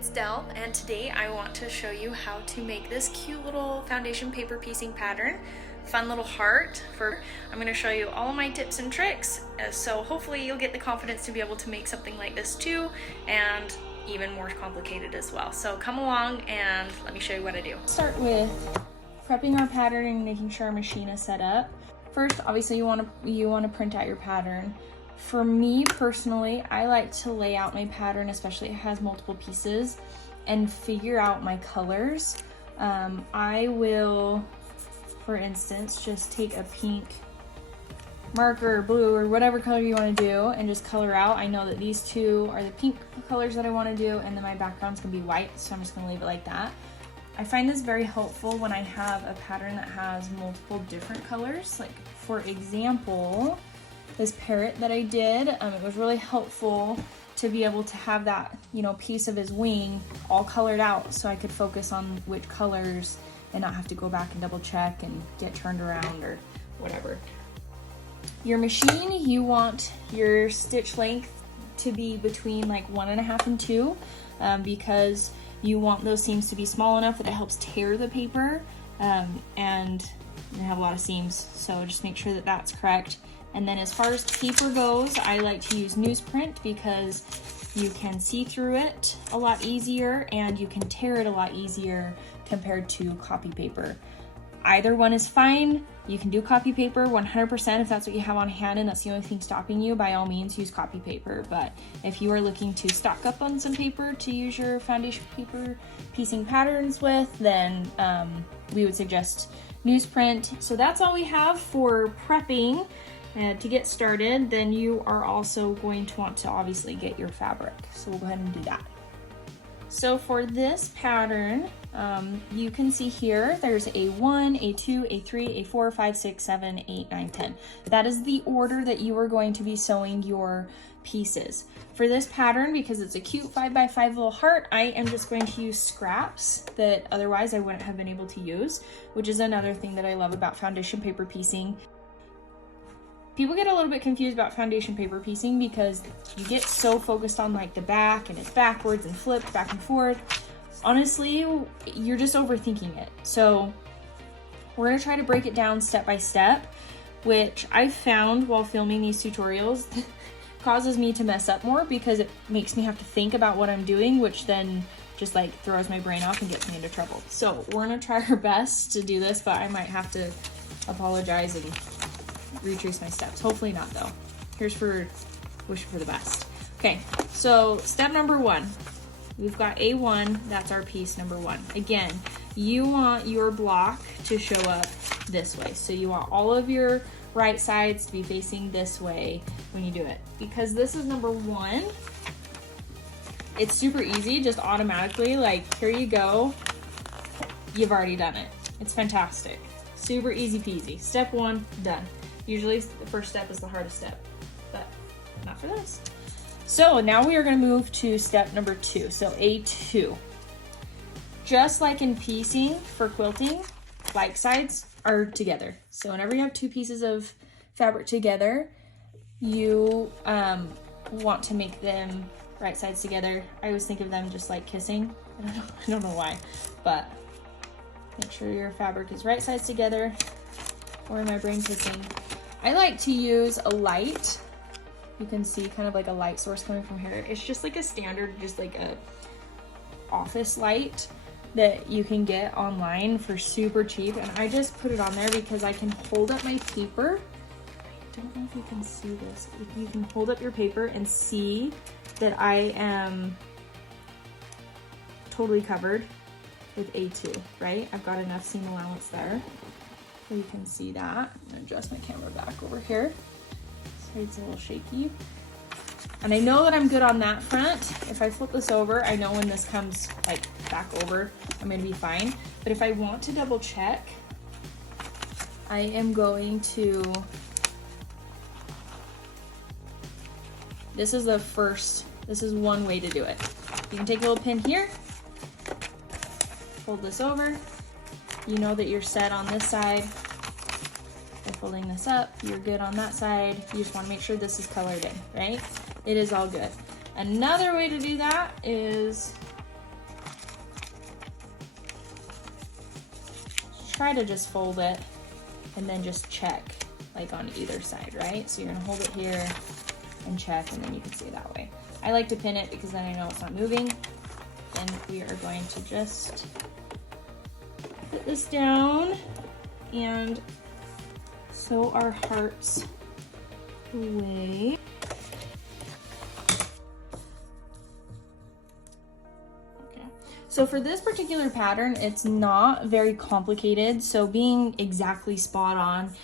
it's Dell, and today I want to show you how to make this cute little foundation paper piecing pattern. Fun little heart. I'm going to show you all of my tips and tricks, so hopefully you'll get the confidence to be able to make something like this too, and even more complicated as well. So come along and let me show you what I do. Start with prepping our pattern and making sure our machine is set up. First, obviously you want to print out your pattern. For me personally, I like to lay out my pattern, especially if it has multiple pieces, and figure out my colors. I will, for instance, just take a pink marker or blue or whatever color you want to do and just color out. I know that these two are the pink colors that I want to do, and then my background's gonna be white, so I'm just gonna leave it like that. I find this very helpful when I have a pattern that has multiple different colors. Like for example, this parrot that I did, it was really helpful to be able to have that, piece of his wing all colored out so I could focus on which colors and not have to go back and double check and get turned around or whatever. Your machine, you want your stitch length to be between like 1.5 and 2 because you want those seams to be small enough that it helps tear the paper, and you have a lot of seams, so just make sure that that's correct. And then as far as paper goes, I like to use newsprint because you can see through it a lot easier and you can tear it a lot easier compared to copy paper. Either one is fine. You can do copy paper 100% if that's what you have on hand and that's the only thing stopping you. By all means, use copy paper. But if you are looking to stock up on some paper to use your foundation paper piecing patterns with, then we would suggest newsprint. So that's all we have for prepping. To get started, then you are also going to want to obviously get your fabric. So we'll go ahead and do that. So for this pattern, you can see here, there's A1, A2, A3, A4, 5, 6, 7, 8, 9, 10. That is the order that you are going to be sewing your pieces. For this pattern, because it's a cute 5x5 little heart, I am just going to use scraps that otherwise I wouldn't have been able to use, which is another thing that I love about foundation paper piecing. People get a little bit confused about foundation paper piecing because you get so focused on like the back and it's backwards and flipped back and forth. Honestly, you're just overthinking it. So we're gonna try to break it down step by step, which I've found while filming these tutorials causes me to mess up more because it makes me have to think about what I'm doing, which then just like throws my brain off and gets me into trouble. So we're gonna try our best to do this, but I might have to apologize and retrace my steps. Hopefully not though. Here's for wishing for the best. Okay, so step number 1. We've got A1, that's our piece number 1. Again, you want your block to show up this way. So you want all of your right sides to be facing this way when you do it. Because this is number 1, it's super easy, just automatically, like here you go, you've already done it. It's fantastic. Super easy peasy. Step 1, done. Usually the first step is the hardest step, but not for this. So now we are going to move to step number 2. So A2. Just like in piecing for quilting, like sides are together. So whenever you have 2 pieces of fabric together, you want to make them right sides together. I always think of them just like kissing. I don't know why, but make sure your fabric is right sides together. Or my brain kissing. I like to use a light. You can see kind of like a light source coming from here. It's just like a standard, just like a office light that you can get online for super cheap. And I just put it on there because I can hold up my paper. I don't know if you can see this. You can hold up your paper and see that I am totally covered with A2, right? I've got enough seam allowance there. So you can see that. I'm gonna adjust my camera back over here. So it's a little shaky. And I know that I'm good on that front. If I flip this over, I know when this comes like back over, I'm gonna be fine. But if I want to double check, I am going to, this is one way to do it. You can take a little pin here, fold this over. You know that you're set on this side. By folding this up, you're good on that side. You just want to make sure this is colored in, right? It is all good. Another way to do that is try to just fold it and then just check like on either side, right? So you're gonna hold it here and check, and then you can see that way. I like to pin it because then I know it's not moving. And we are going to just put this down and sew our hearts away. Okay. So for this particular pattern, it's not very complicated. So being exactly spot on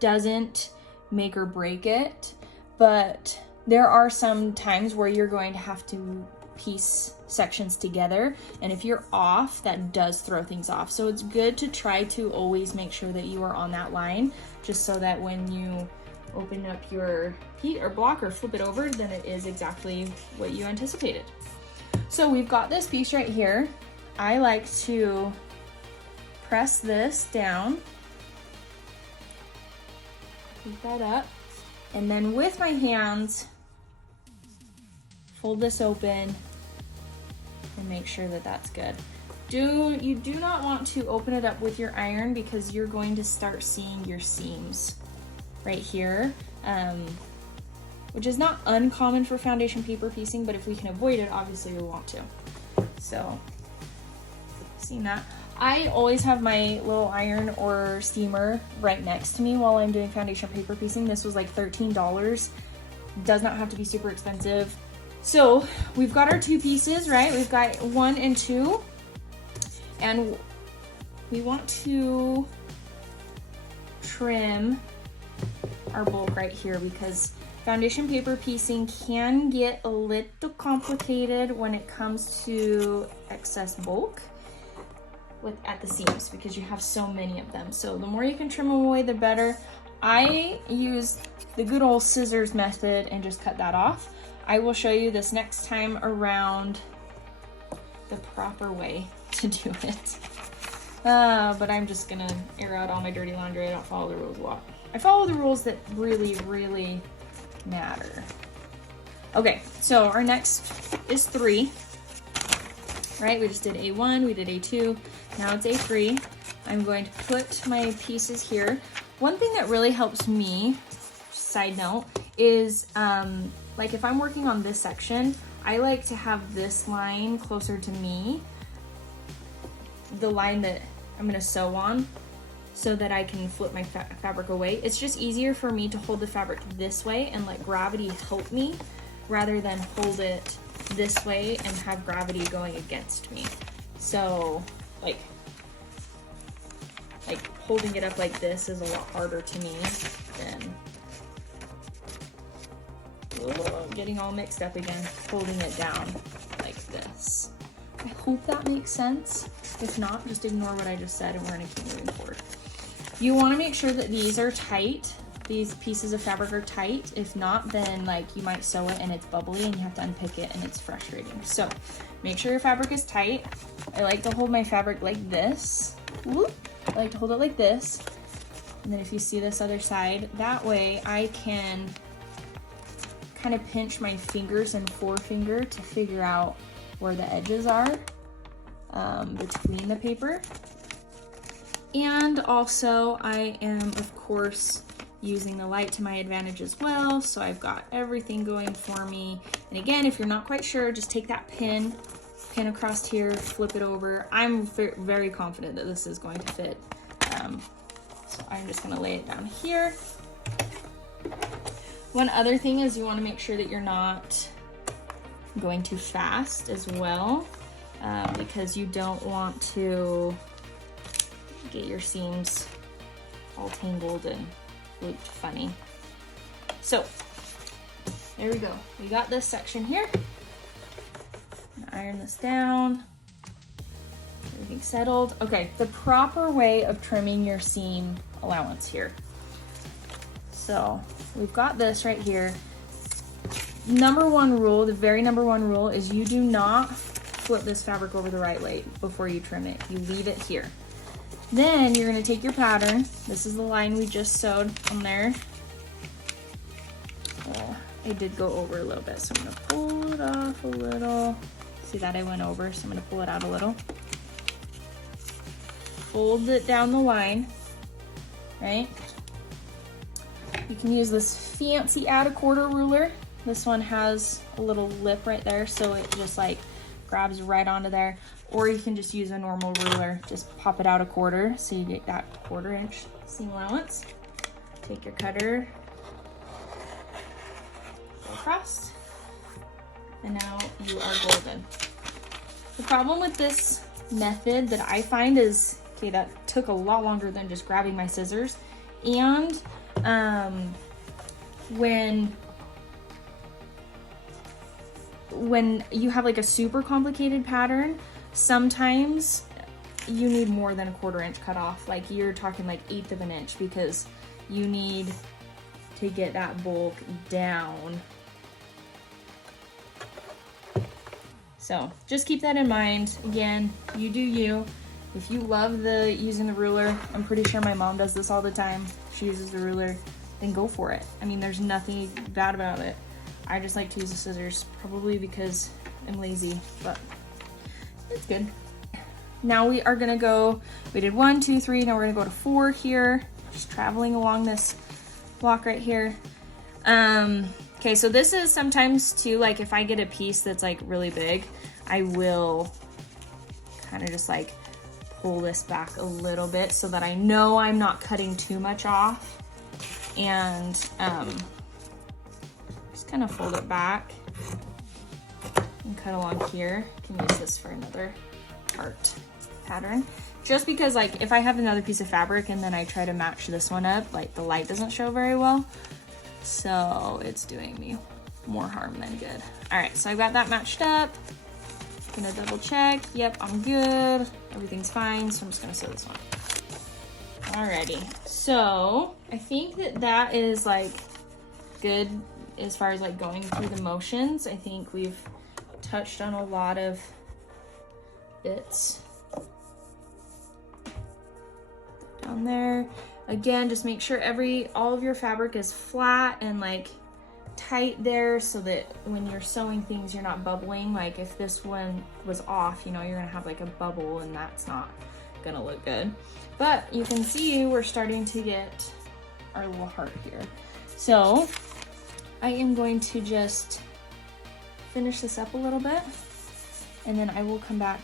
doesn't make or break it, but there are some times where you're going to have to piece sections together, and if you're off, that does throw things off. So it's good to try to always make sure that you are on that line, just so that when you open up your heat or block or flip it over, then it is exactly what you anticipated. So we've got this piece right here. I like to press this down, pick that up, and then with my hands fold this open and make sure that that's good. You do not want to open it up with your iron because you're going to start seeing your seams right here, which is not uncommon for foundation paper piecing, but if we can avoid it, obviously we want to. So, seeing that. I always have my little iron or steamer right next to me while I'm doing foundation paper piecing. This was like $13. Does not have to be super expensive. So we've got our two pieces, right? We've got 1 and 2, and we want to trim our bulk right here because foundation paper piecing can get a little complicated when it comes to excess bulk at the seams because you have so many of them. So the more you can trim them away, the better. I use the good old scissors method and just cut that off. I will show you this next time around the proper way to do it. But I'm just gonna air out all my dirty laundry. I don't follow the rules a lot. I follow the rules that really, really matter. Okay, so our next is 3, right? We just did A1, we did A2, now it's A3. I'm going to put my pieces here. One thing that really helps me, side note, is like if I'm working on this section, I like to have this line closer to me, the line that I'm gonna sew on, so that I can flip my fabric away. It's just easier for me to hold the fabric this way and let gravity help me, rather than hold it this way and have gravity going against me. So like holding it up like this is a lot harder to me than getting all mixed up again, holding it down like this. I hope that makes sense. If not, just ignore what I just said and we're gonna keep moving forward. You wanna make sure that these are tight. These pieces of fabric are tight. If not, then like you might sew it and it's bubbly and you have to unpick it and it's frustrating. So make sure your fabric is tight. I like to hold my fabric like this. Whoop. I like to hold it like this. And then if you see this other side, that way I can kind of pinch my fingers and forefinger to figure out where the edges are between the paper. And also I am, of course, using the light to my advantage as well. So I've got everything going for me. And again, if you're not quite sure, just take that pin across here, flip it over. I'm very confident that this is going to fit. So I'm just gonna lay it down here. One other thing is you want to make sure that you're not going too fast as well, because you don't want to get your seams all tangled and looked funny. So there we go. We got this section here. Iron this down. Everything settled. Okay, the proper way of trimming your seam allowance here. So we've got this right here. Number one rule, the very number one rule is you do not flip this fabric over the right way before you trim it. You leave it here. Then you're gonna take your pattern. This is the line we just sewed on there. Oh, I did go over a little bit, so I'm gonna pull it off a little. See that I went over, so I'm gonna pull it out a little. fold it down the line, right? You can use this fancy add a quarter ruler. This one has a little lip right there, so it just like grabs right onto there. Or you can just use a normal ruler, just pop it out a quarter so you get that 1/4 inch seam allowance. Take your cutter, go across, and now you are golden. The problem with this method that I find is, okay, that took a lot longer than just grabbing my scissors. And when you have like a super complicated pattern, sometimes you need more than a 1/4 inch cut off. Like you're talking like 1/8 of an inch, because you need to get that bulk down. So just keep that in mind. Again, you do you. If you love using the ruler, I'm pretty sure my mom does this all the time. She uses the ruler, then go for it. I mean, there's nothing bad about it. I just like to use the scissors, probably because I'm lazy, but it's good. Now we are gonna go, we did 1, 2, 3, now we're gonna go to 4 here, just traveling along this block right here. Okay, so this is sometimes too, like if I get a piece that's like really big, I will kind of just like pull this back a little bit so that I know I'm not cutting too much off, and just kind of fold it back and cut along here. You can use this for another heart pattern, just because like if I have another piece of fabric and then I try to match this one up, like the light doesn't show very well, so it's doing me more harm than good. All right, so I've got that matched up. Gonna double check. Yep, I'm good. Everything's fine, so I'm just gonna sew this one. Alrighty, so I think that is like good as far as like going through the motions. I think we've touched on a lot of bits down there. Again, just make sure all of your fabric is flat and like tight there, so that when you're sewing things you're not bubbling. Like if this one was off, you know, you're gonna have like a bubble, and that's not gonna look good. But you can see we're starting to get our little heart here. So I am going to just finish this up a little bit, and then I will come back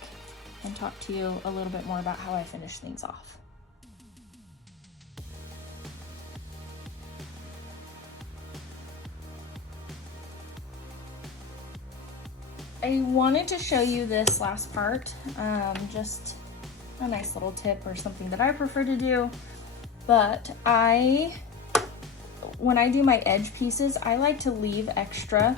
and talk to you a little bit more about how I finish things off. I wanted to show you this last part, just a nice little tip or something that I prefer to do. But when I do my edge pieces, I like to leave extra.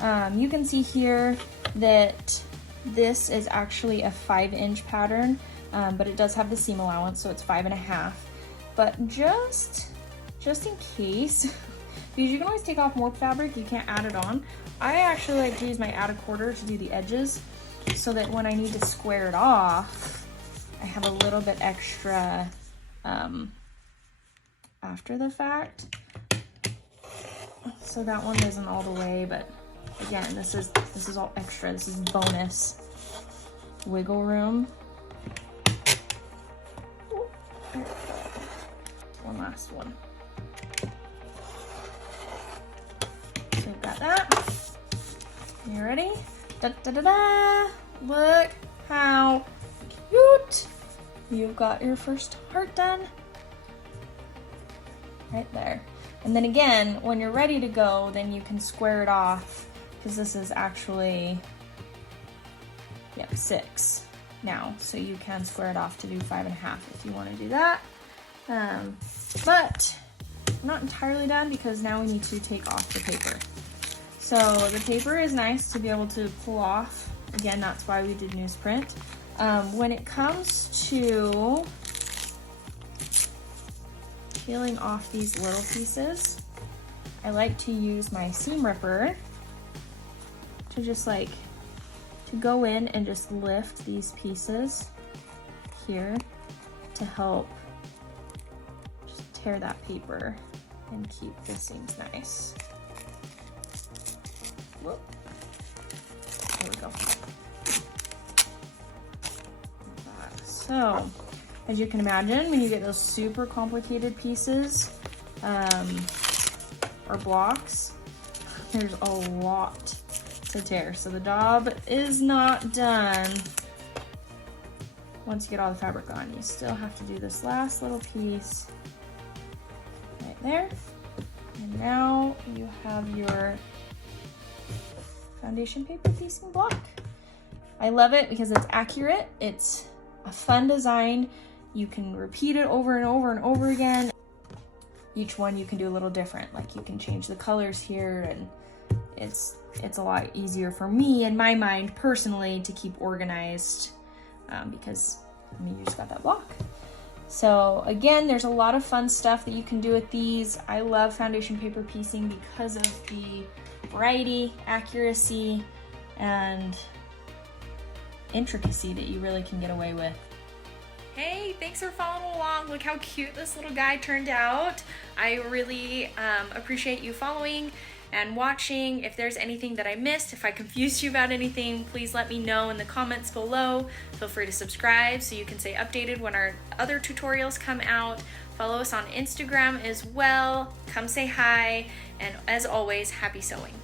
You can see here that this is actually a 5-inch pattern, but it does have the seam allowance, so it's 5.5. But just in case, because you can always take off more fabric, you can't add it on. I actually like to use my add a quarter to do the edges, so that when I need to square it off, I have a little bit extra after the fact. So that one isn't all the way, but again, this is all extra. This is bonus wiggle room. One last one. So we've got that. You ready? Da da da da! Look how cute! You've got your first heart done. Right there. And then again, when you're ready to go, then you can square it off, because this is actually, 6 now. So you can square it off to do 5.5 if you want to do that. But I'm not entirely done, because now we need to take off the paper. So the paper is nice to be able to pull off. Again, that's why we did newsprint. When it comes to peeling off these little pieces, I like to use my seam ripper to just like to go in and just lift these pieces here to help just tear that paper and keep the seams nice. Whoop. There we go. So As you can imagine, when you get those super complicated pieces or blocks, there's a lot to tear. So the job is not done once you get all the fabric on. You still have to do this last little piece right there. And now you have your foundation paper piecing block. I love it because it's accurate. It's a fun design. You can repeat it over and over and over again. Each one you can do a little different. Like you can change the colors here, and it's a lot easier for me in my mind personally to keep organized because I mean, you just got that block. So again, there's a lot of fun stuff that you can do with these. I love foundation paper piecing because of the variety, accuracy, and intricacy that you really can get away with. Hey, thanks for following along. Look how cute this little guy turned out. I really appreciate you following and watching. If there's anything that I missed, if I confused you about anything, please let me know in the comments below. Feel free to subscribe so you can stay updated when our other tutorials come out. Follow us on Instagram as well. Come say hi, and as always, happy sewing.